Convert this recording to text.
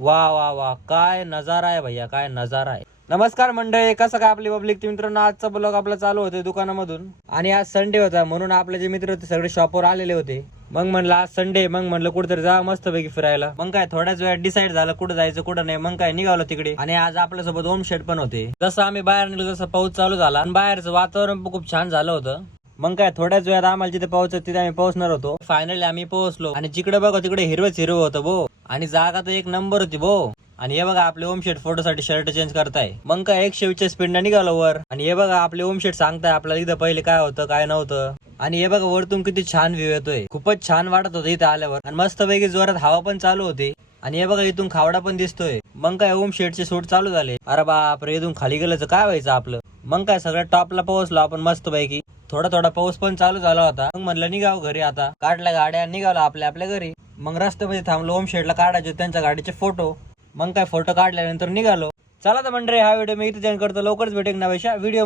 वा वा वा, काय नजारा आहे भैया, काय नजारा आहे. नमस्कार मंडळी, कसं काय आपली पब्लिक मित्रांनो. आजचा ब्लॉग आपला चालू होते दुकानामधून आणि आज संडे होता म्हणून आपले जे मित्र होते सगळे शॉपवर आलेले होते. मग म्हणलं आज संडे, मग म्हणलं कुठेतरी जा मस्त पैकी फिरायला. मग काय थोड्याच वेळात डिसाईड झालं कुठं जायचं कुठं नाही. मग काय निघालो तिकडे आणि आज आपल्यासोबत ओम शेट पण होते. जसं आम्ही बाहेर निघलो तसं पाऊस चालू झाला आणि बाहेरचं वातावरण पण खूप छान झालं होतं. मग काय थोड्याच वेळात आम्हाला जिथे पोहोचत तिथे आम्ही पोहोचणार होतो. फायनली आम्ही पोहोचलो आणि जिकडे बघा तिकडे हिरवच हिरवं होतं भो आणि जागा तर एक नंबर होती भो. आणि हे बघा आपले ओम शेट फोटो साठी शर्ट चेंज करताय. मग काय 120 स्पीडने निघालो वर आणि हे बघा आपले ओम शेट सांगताय आपल्याला इथं पहिले काय होतं काय नव्हतं. आणि हे बघा वरतून किती छान व्ह्यू येतोय. खूपच छान वाटत होतं इथे आल्यावर आणि मस्त पैकी जोरात हवा पण चालू होती. आणि हे बघा इथून खावडा पण दिसतोय. मग काय ओम शेटचे शूट चालू झाले. अरे बापरे, इथून खाली गेलं तर काय व्हायचं आपलं. मग काय सगळ्या टॉपला पोहोचलो आपण मस्त पैकी. थोडा थोडा पाऊस पण चालू झाला होता. मग म्हणलं निघाव घरी, आता काढल्या गाड्या निघालो आपल्या आपल्या घरी. मग रस्त्यामध्ये थांबलो, ओम शेटला काढायचे त्यांच्या गाडीचे फोटो. मग काय फोटो काढल्यानंतर निघालो. चला तर मंडळी, हा व्हिडिओ मी इथे जॉईन करतो. लवकरच भेटेन नव्या व्हिडिओ.